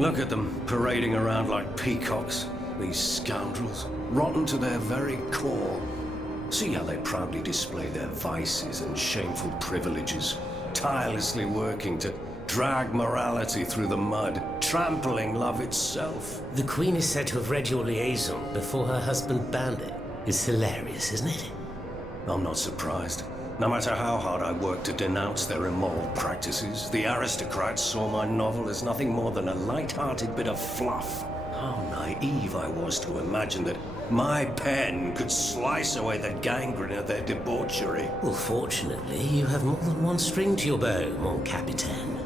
Look at them, parading around like peacocks. These scoundrels, rotten to their very core. See how they proudly display their vices and shameful privileges, tirelessly working to drag morality through the mud, trampling love itself. The Queen is said to have read your liaison before her husband banned it. It's hilarious, isn't it? I'm not surprised. No matter how hard I work to denounce their immoral practices, the aristocrats saw my novel as nothing more than a light-hearted bit of fluff. How naive I was to imagine that my pen could slice away the gangrene of their debauchery. Well, fortunately, you have more than one string to your bow, mon capitaine.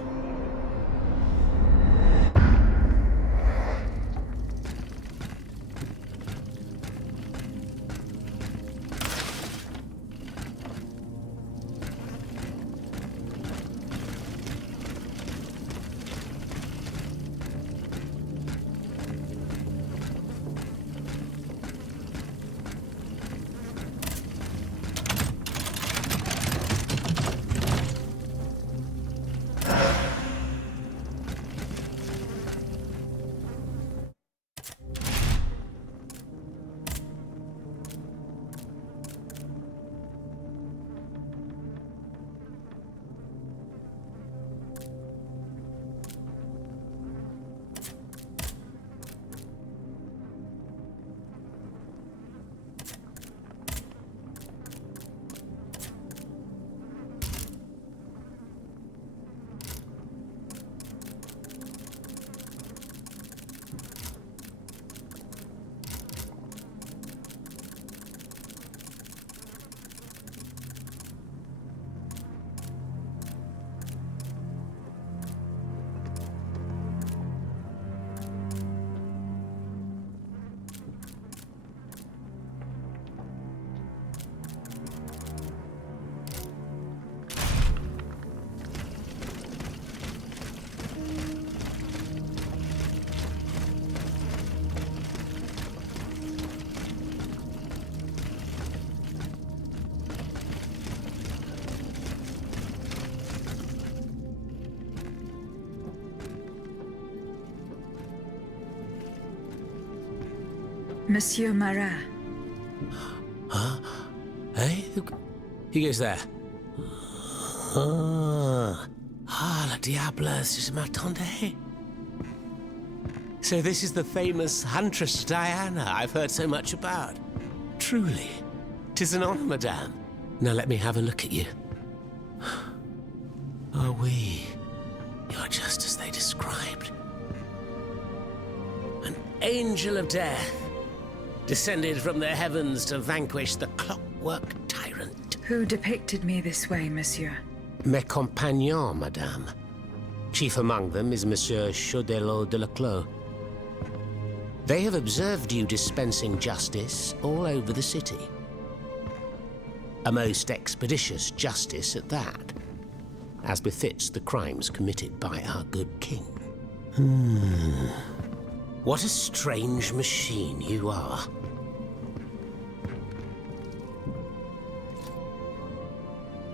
Monsieur Marat. Huh? Hey? Who goes there? La diable, je m'attendais. So this is the famous huntress Diana I've heard so much about. Truly, 'tis an honor, madame. Now let me have a look at you. Oh, oui. You're just as they described. An angel of death, descended from the heavens to vanquish the clockwork tyrant. Who depicted me this way, monsieur? Mes compagnons, madame. Chief among them is Monsieur Chaudelot de Leclos. They have observed you dispensing justice all over the city. A most expeditious justice at that, as befits the crimes committed by our good king. What a strange machine you are.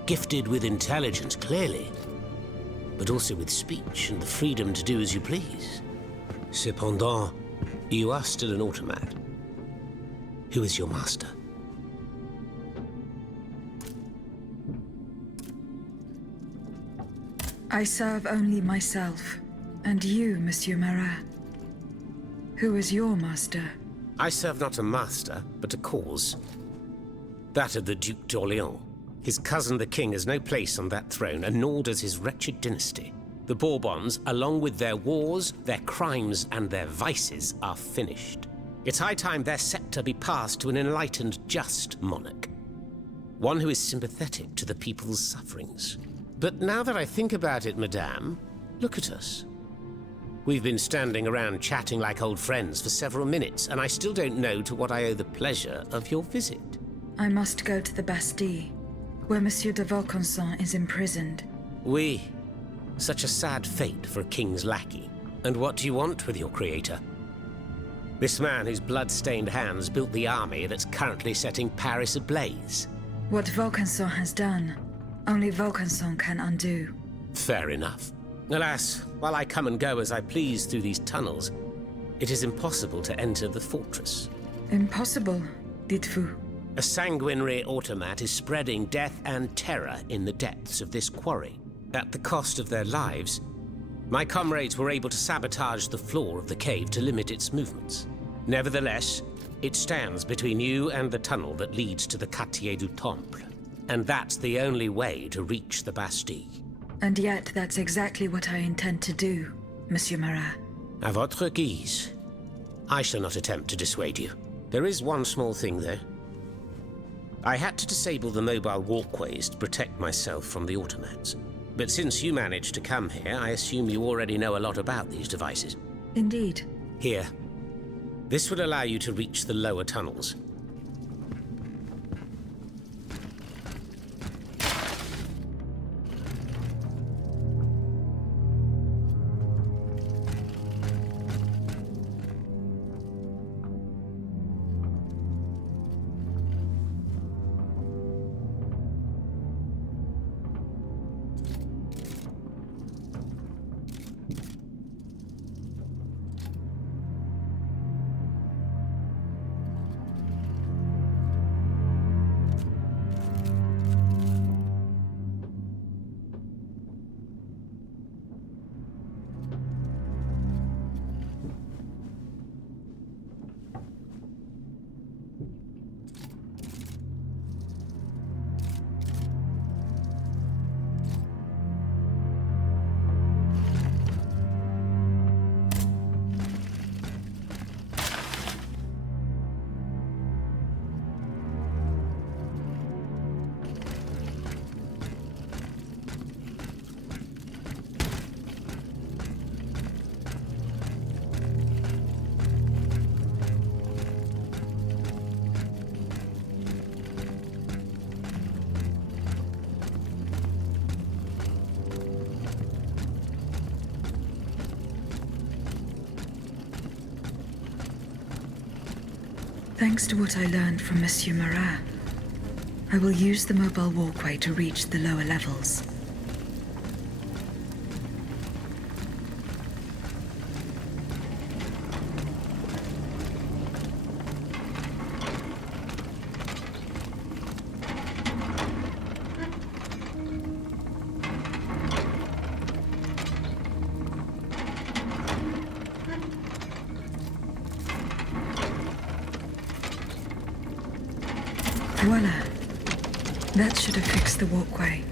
Gifted with intelligence, clearly, but also with speech and the freedom to do as you please. Cependant, you are still an automat. Who is your master? I serve only myself, and you, Monsieur Marat. Who is your master? I serve not a master, but a cause. That of the Duc d'Orléans. His cousin the king has no place on that throne, and nor does his wretched dynasty. The Bourbons, along with their wars, their crimes, and their vices, are finished. It's high time their scepter be passed to an enlightened, just monarch. One who is sympathetic to the people's sufferings. But now that I think about it, madame, look at us. We've been standing around chatting like old friends for several minutes, and I still don't know to what I owe the pleasure of your visit. I must go to the Bastille, where Monsieur de Vaucanson is imprisoned. Oui. Such a sad fate for a king's lackey. And what do you want with your creator? This man whose blood-stained hands built the army that's currently setting Paris ablaze. What Vaucanson has done, only Vaucanson can undo. Fair enough. Alas, while I come and go as I please through these tunnels, it is impossible to enter the fortress. Impossible, dites-vous? A sanguinary automat is spreading death and terror in the depths of this quarry. At the cost of their lives, my comrades were able to sabotage the floor of the cave to limit its movements. Nevertheless, it stands between you and the tunnel that leads to the Quartier du Temple. And that's the only way to reach the Bastille. And yet that's exactly what I intend to do, Monsieur Marat. À votre guise. I shall not attempt to dissuade you. There is one small thing, though. I had to disable the mobile walkways to protect myself from the automats. But since you managed to come here, I assume you already know a lot about these devices. Indeed. Here. This would allow you to reach the lower tunnels. Thanks to what I learned from Monsieur Marat, I will use the mobile walkway to reach the lower levels. Voila. That should have fixed the walkway.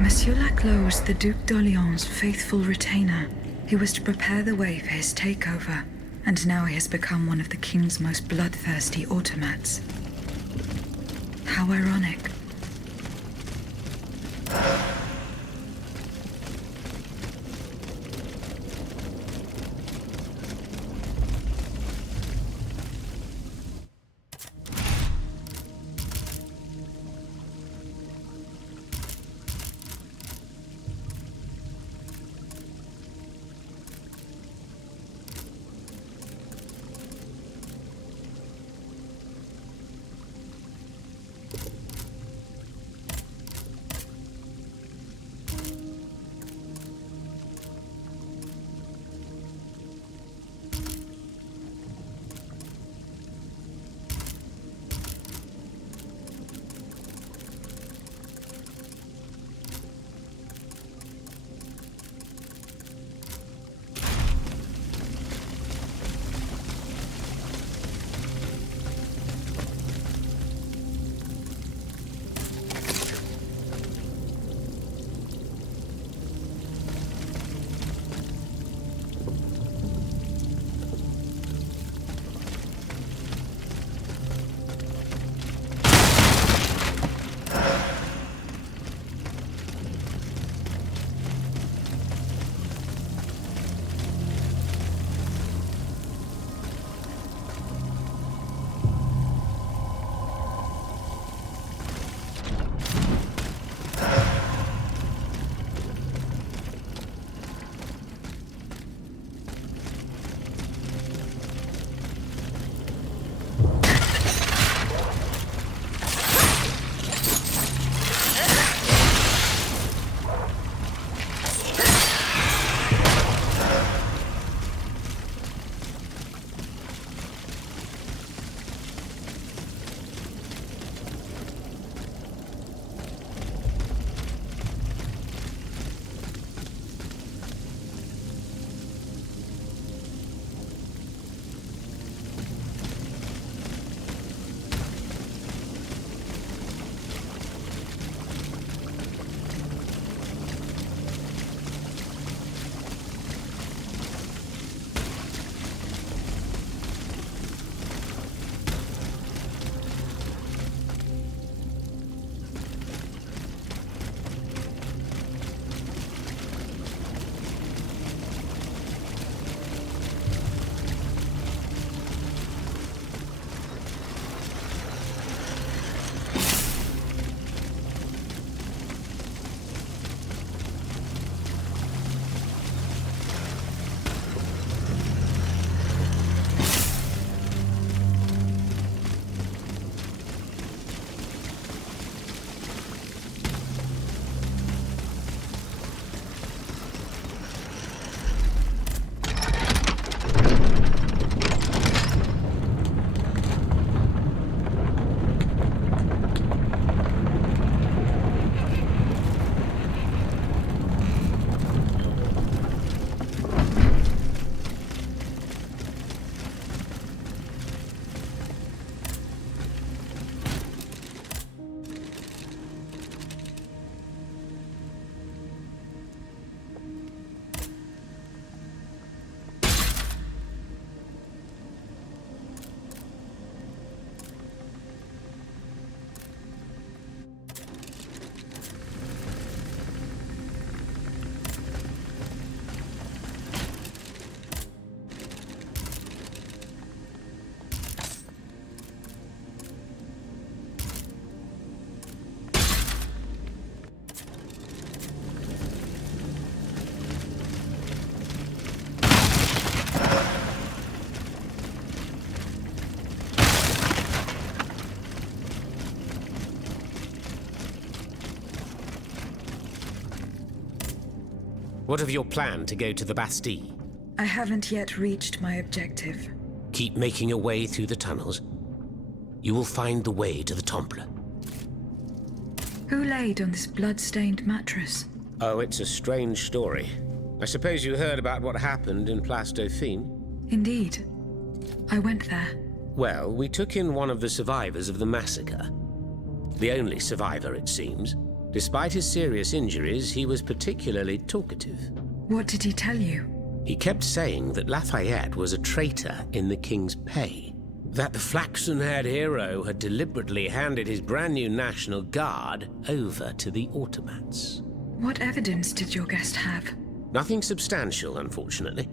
Monsieur Laclos was the Duc d'Orléans' faithful retainer. He was to prepare the way for his takeover, and now he has become one of the king's most bloodthirsty automats. How ironic. What of your plan to go to the Bastille? I haven't yet reached my objective. Keep making your way through the tunnels. You will find the way to the Temple. Who laid on this blood-stained mattress? Oh, it's a strange story. I suppose you heard about what happened in Place Dauphine? Indeed. I went there. Well, we took in one of the survivors of the massacre. The only survivor, it seems. Despite his serious injuries, he was particularly talkative. What did he tell you? He kept saying that Lafayette was a traitor in the king's pay. That the flaxen-haired hero had deliberately handed his brand new National Guard over to the automats. What evidence did your guest have? Nothing substantial, unfortunately.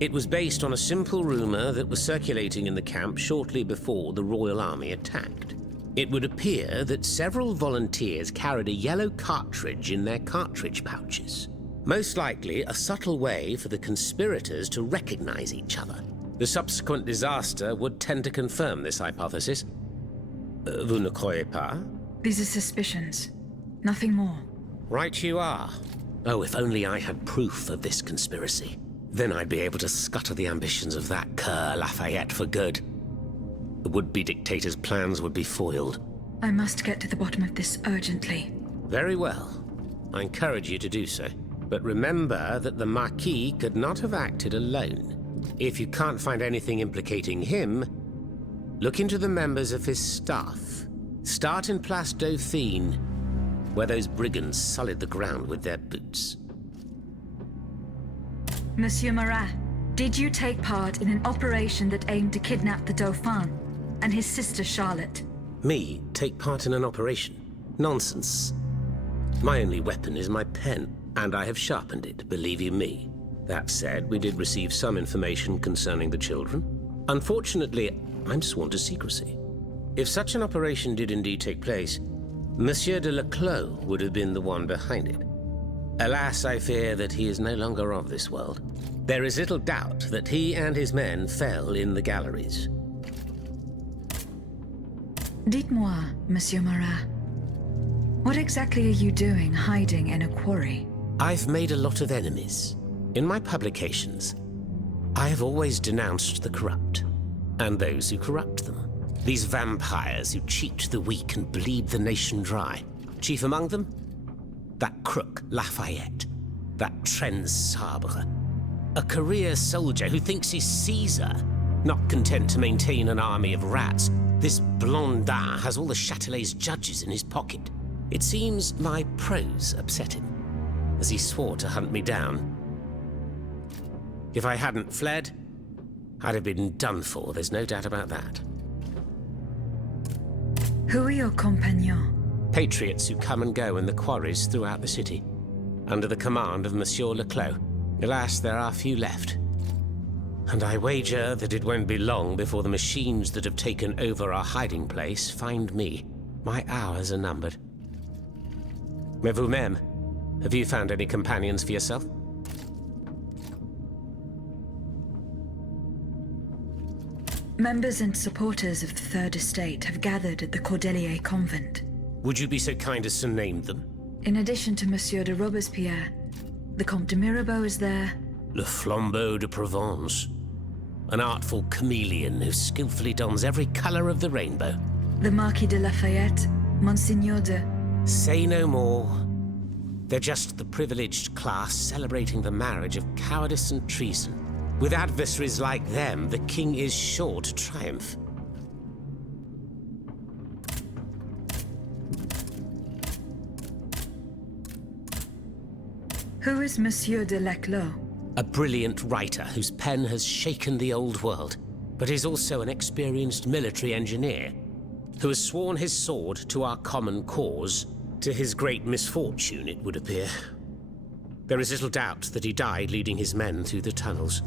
It was based on a simple rumor that was circulating in the camp shortly before the Royal Army attacked. It would appear that several volunteers carried a yellow cartridge in their cartridge pouches. Most likely a subtle way for the conspirators to recognize each other. The subsequent disaster would tend to confirm this hypothesis. Vous ne croyez pas? These are suspicions. Nothing more. Right you are. Oh, if only I had proof of this conspiracy. Then I'd be able to scutter the ambitions of that cur Lafayette for good. The would-be dictator's plans would be foiled. I must get to the bottom of this urgently. Very well. I encourage you to do so. But remember that the Marquis could not have acted alone. If you can't find anything implicating him, look into the members of his staff. Start in Place Dauphine, where those brigands sullied the ground with their boots. Monsieur Marat, did you take part in an operation that aimed to kidnap the Dauphin and his sister Charlotte? Me take part in an operation? Nonsense. My only weapon is my pen, and I have sharpened it, believe you me. That said, we did receive some information concerning the children. Unfortunately, I'm sworn to secrecy. If such an operation did indeed take place, Monsieur de Leclos would have been the one behind it. Alas, I fear that he is no longer of this world. There is little doubt that he and his men fell in the galleries. Dites-moi, Monsieur Marat, what exactly are you doing hiding in a quarry? I've made a lot of enemies. In my publications, I have always denounced the corrupt, and those who corrupt them. These vampires who cheat the weak and bleed the nation dry. Chief among them? That crook, Lafayette. That Tren Sabre. A career soldier who thinks he's Caesar. Not content to maintain an army of rats, this Blondin has all the Châtelet's judges in his pocket. It seems my prose upset him, as he swore to hunt me down. If I hadn't fled, I'd have been done for, there's no doubt about that. Who are your compagnons? Patriots who come and go in the quarries throughout the city, under the command of Monsieur Leclos. Alas, there are few left. And I wager that it won't be long before the machines that have taken over our hiding place find me. My hours are numbered. Mais vous-même, have you found any companions for yourself? Members and supporters of the Third Estate have gathered at the Cordelier Convent. Would you be so kind as to name them? In addition to Monsieur de Robespierre, the Comte de Mirabeau is there. Le Flambeau de Provence. An artful chameleon who skillfully dons every color of the rainbow. The Marquis de Lafayette, Monseigneur de... Say no more. They're just the privileged class celebrating the marriage of cowardice and treason. With adversaries like them, the king is sure to triumph. Who is Monsieur de Leclos? A brilliant writer whose pen has shaken the old world, but is also an experienced military engineer who has sworn his sword to our common cause, to his great misfortune, it would appear. There is little doubt that he died leading his men through the tunnels.